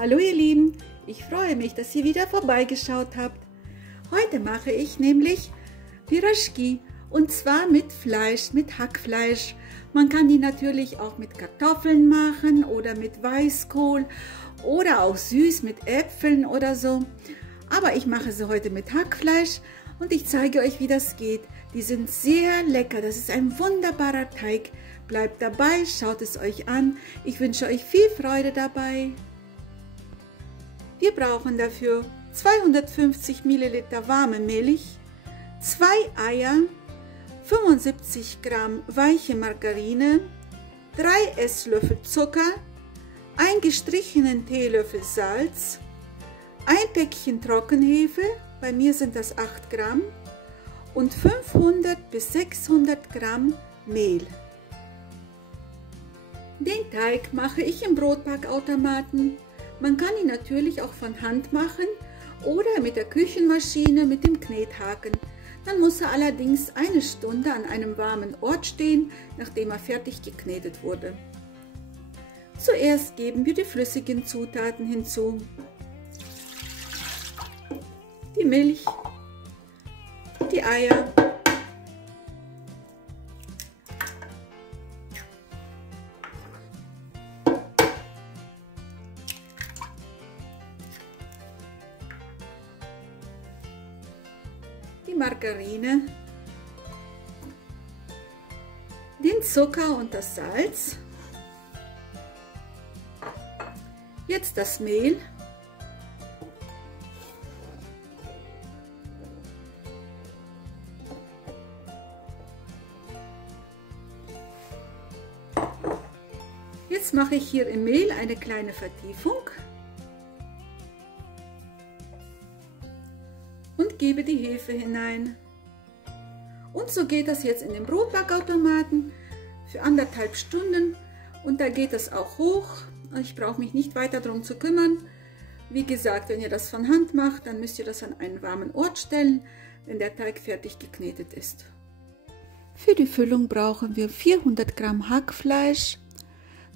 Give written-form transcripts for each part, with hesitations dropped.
Hallo ihr Lieben, ich freue mich, dass ihr wieder vorbeigeschaut habt. Heute mache ich nämlich Piraschki und zwar mit Fleisch, mit Hackfleisch. Man kann die natürlich auch mit Kartoffeln machen oder mit Weißkohl oder auch süß mit Äpfeln oder so. Aber ich mache sie heute mit Hackfleisch und ich zeige euch, wie das geht. Die sind sehr lecker, das ist ein wunderbarer Teig. Bleibt dabei, schaut es euch an. Ich wünsche euch viel Freude dabei. Wir brauchen dafür 250 ml warme Milch, 2 Eier, 75 Gramm weiche Margarine, 3 Esslöffel Zucker, 1 gestrichenen Teelöffel Salz, 1 Päckchen Trockenhefe, bei mir sind das 8 Gramm, und 500 bis 600 Gramm Mehl. Den Teig mache ich im Brotbackautomaten. Man kann ihn natürlich auch von Hand machen oder mit der Küchenmaschine mit dem Knethaken. Dann muss er allerdings eine Stunde an einem warmen Ort stehen, nachdem er fertig geknetet wurde. Zuerst geben wir die flüssigen Zutaten hinzu. Die Milch, die Eier, die Margarine, den Zucker und das Salz, jetzt das Mehl, jetzt mache ich hier im Mehl eine kleine Vertiefung und gebe die Hefe hinein. Und so geht das jetzt in den Brotbackautomaten für 1,5 Stunden und da geht es auch hoch. Ich brauche mich nicht weiter darum zu kümmern. Wie gesagt, wenn ihr das von Hand macht, dann müsst ihr das an einen warmen Ort stellen, wenn der Teig fertig geknetet ist. Für die Füllung brauchen wir 400 Gramm Hackfleisch,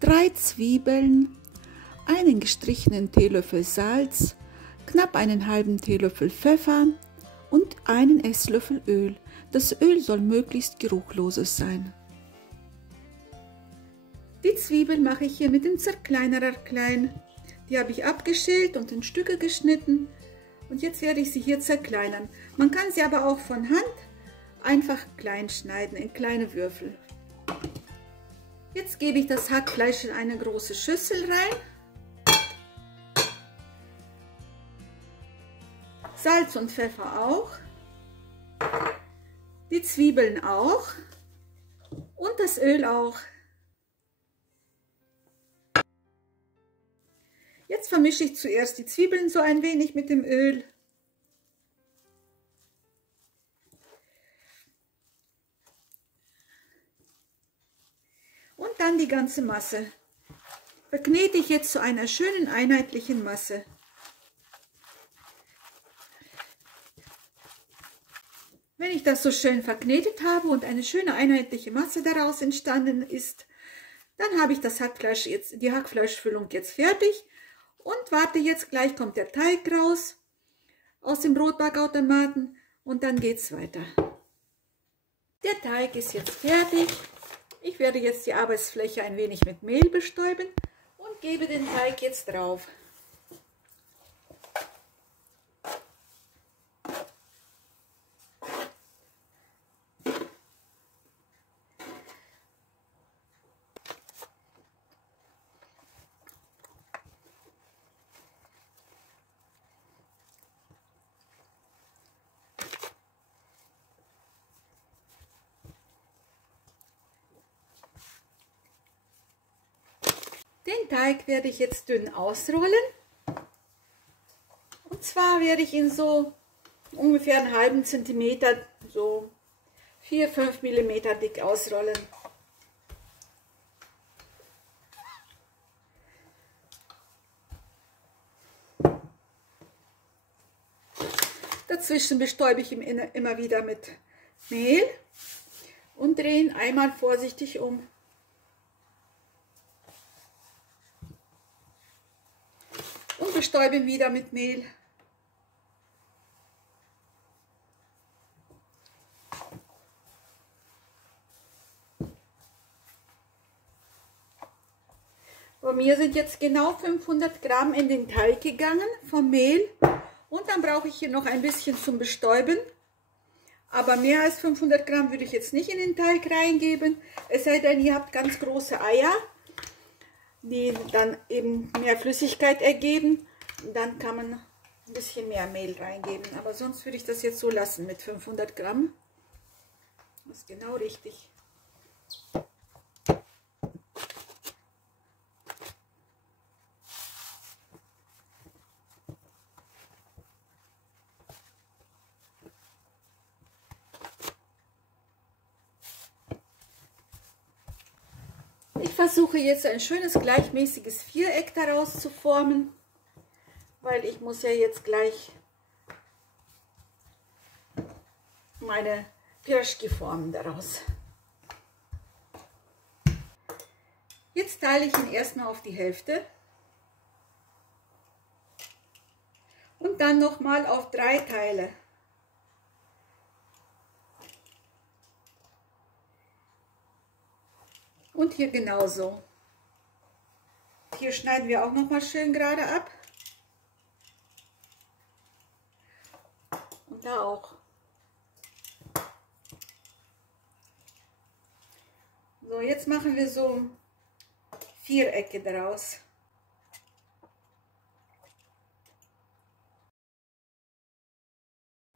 3 Zwiebeln, einen gestrichenen Teelöffel Salz, knapp einen halben Teelöffel Pfeffer und einen Esslöffel Öl. Das Öl soll möglichst geruchloses sein. Die Zwiebeln mache ich hier mit dem Zerkleinerer klein. Die habe ich abgeschält und in Stücke geschnitten und jetzt werde ich sie hier zerkleinern. Man kann sie aber auch von Hand einfach klein schneiden in kleine Würfel. Jetzt gebe ich das Hackfleisch in eine große Schüssel rein. Salz und Pfeffer auch. Die Zwiebeln auch. Und das Öl auch. Jetzt vermische ich zuerst die Zwiebeln so ein wenig mit dem Öl. Und dann die ganze Masse. Verknete ich jetzt zu einer schönen einheitlichen Masse. Wenn ich das so schön verknetet habe und eine schöne einheitliche Masse daraus entstanden ist, dann habe ich das Hackfleisch jetzt, die Hackfleischfüllung jetzt fertig und warte jetzt, gleich kommt der Teig raus aus dem Brotbackautomaten und dann geht es weiter. Der Teig ist jetzt fertig. Ich werde jetzt die Arbeitsfläche ein wenig mit Mehl bestäuben und gebe den Teig jetzt drauf. Den Teig werde ich jetzt dünn ausrollen. Und zwar werde ich ihn so ungefähr einen halben Zentimeter, so 4-5 mm dick ausrollen. Dazwischen bestäube ich ihn immer wieder mit Mehl und drehe ihn einmal vorsichtig um. bestäuben wieder mit Mehl. Bei mir sind jetzt genau 500 Gramm in den Teig gegangen vom Mehl. Und dann brauche ich hier noch ein bisschen zum Bestäuben. Aber mehr als 500 Gramm würde ich jetzt nicht in den Teig reingeben. Es sei denn, ihr habt ganz große Eier, die dann eben mehr Flüssigkeit ergeben. Dann kann man ein bisschen mehr Mehl reingeben. Aber sonst würde ich das jetzt so lassen mit 500 Gramm. Das ist genau richtig. Ich versuche jetzt ein schönes gleichmäßiges Viereck daraus zu formen, weil ich muss ja jetzt gleich meine Piroschki formen daraus. Jetzt teile ich ihn erstmal auf die Hälfte und dann nochmal auf 3 Teile. Und hier genauso. Hier schneiden wir auch noch mal schön gerade ab. Und da auch. So, jetzt machen wir so Vierecke daraus.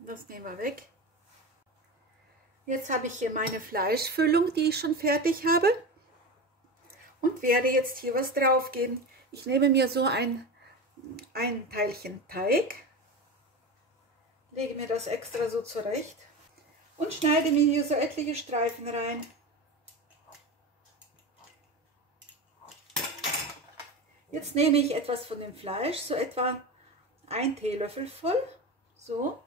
Das nehmen wir weg. Jetzt habe ich hier meine Fleischfüllung, die ich schon fertig habe. Und werde jetzt hier was drauf geben. Ich nehme mir so ein Teilchen Teig, lege mir das extra so zurecht und schneide mir hier so etliche Streifen rein. Jetzt nehme ich etwas von dem Fleisch, so etwa 1 Teelöffel voll, so,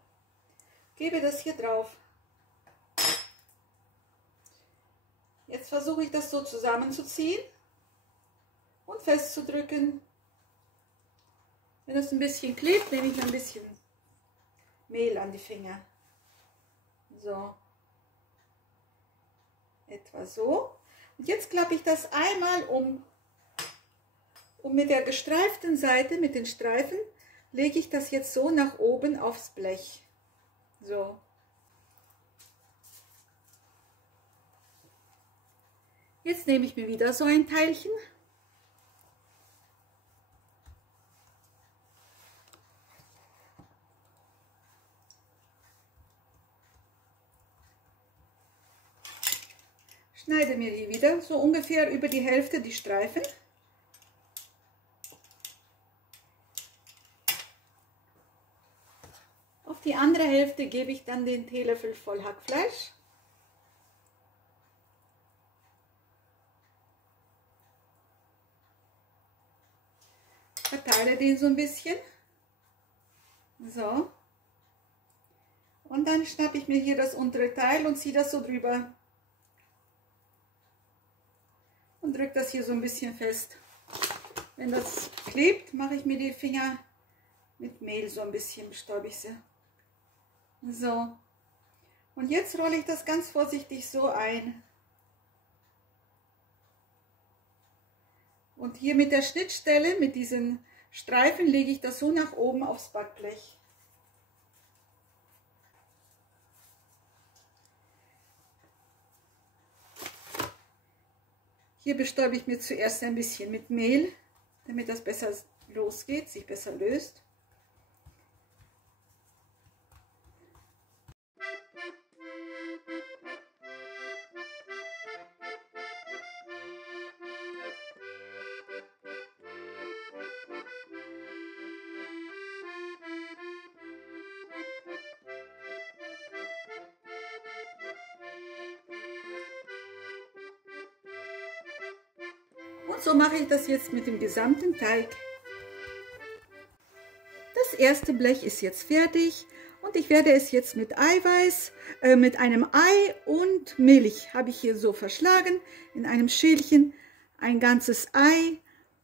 gebe das hier drauf. Jetzt versuche ich das so zusammenzuziehen und festzudrücken. Wenn das ein bisschen klebt, nehme ich ein bisschen Mehl an die Finger. So. Etwa so. Und jetzt klappe ich das einmal um. Und mit der gestreiften Seite, mit den Streifen, lege ich das jetzt so nach oben aufs Blech. So. Jetzt nehme ich mir wieder so ein Teilchen. Schneide mir die wieder so ungefähr über die Hälfte, die Streifen. Auf die andere Hälfte gebe ich dann den Teelöffel voll Hackfleisch. Verteile den so ein bisschen. So. Und dann schnappe ich mir hier das untere Teil und ziehe das so drüber. Und drücke das hier so ein bisschen fest. Wenn das klebt, mache ich mir die Finger mit Mehl so ein bisschen, bestäube ich sie. So. Und jetzt rolle ich das ganz vorsichtig so ein. Und hier mit der Schnittstelle, mit diesen Streifen, lege ich das so nach oben aufs Backblech. Hier bestäube ich mir zuerst ein bisschen mit Mehl, damit das besser losgeht, sich besser löst. Und so mache ich das jetzt mit dem gesamten Teig. Das erste Blech ist jetzt fertig und ich werde es jetzt mit Eiweiß, mit einem Ei und Milch habe ich hier so verschlagen in einem Schälchen, ein ganzes Ei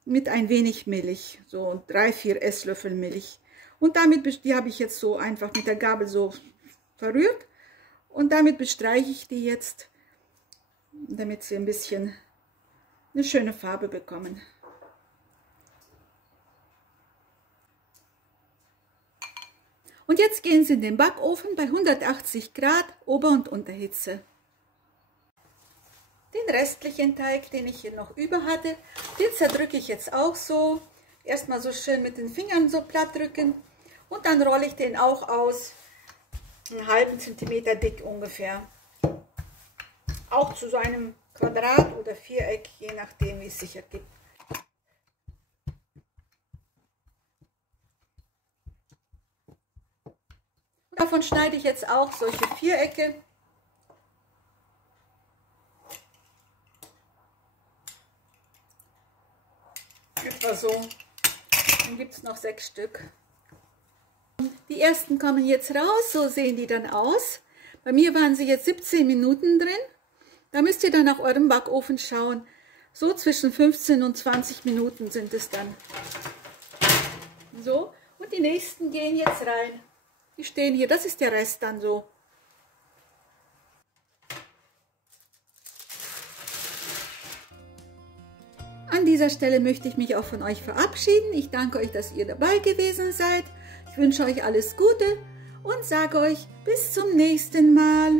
mit ein wenig Milch, so 3-4 Esslöffel Milch. Und damit, die habe ich jetzt so einfach mit der Gabel so verrührt. Und damit bestreiche ich die jetzt, damit sie ein bisschen eine schöne Farbe bekommen. Und jetzt gehen sie in den Backofen bei 180 Grad Ober- und Unterhitze. Den restlichen Teig, den ich hier noch über hatte, den zerdrücke ich jetzt auch so. Erstmal so schön mit den Fingern so platt drücken und dann rolle ich den auch aus, einen halben Zentimeter dick ungefähr. Auch zu so einem Quadrat oder Viereck, je nachdem wie es sich ergibt. Davon schneide ich jetzt auch solche Vierecke. Etwa so. Dann gibt es noch 6 Stück. Die ersten kommen jetzt raus, so sehen die dann aus. Bei mir waren sie jetzt 17 Minuten drin. Da müsst ihr dann nach eurem Backofen schauen. So zwischen 15 und 20 Minuten sind es dann. So, und die nächsten gehen jetzt rein. Die stehen hier, das ist der Rest dann so. An dieser Stelle möchte ich mich auch von euch verabschieden. Ich danke euch, dass ihr dabei gewesen seid. Ich wünsche euch alles Gute und sage euch bis zum nächsten Mal.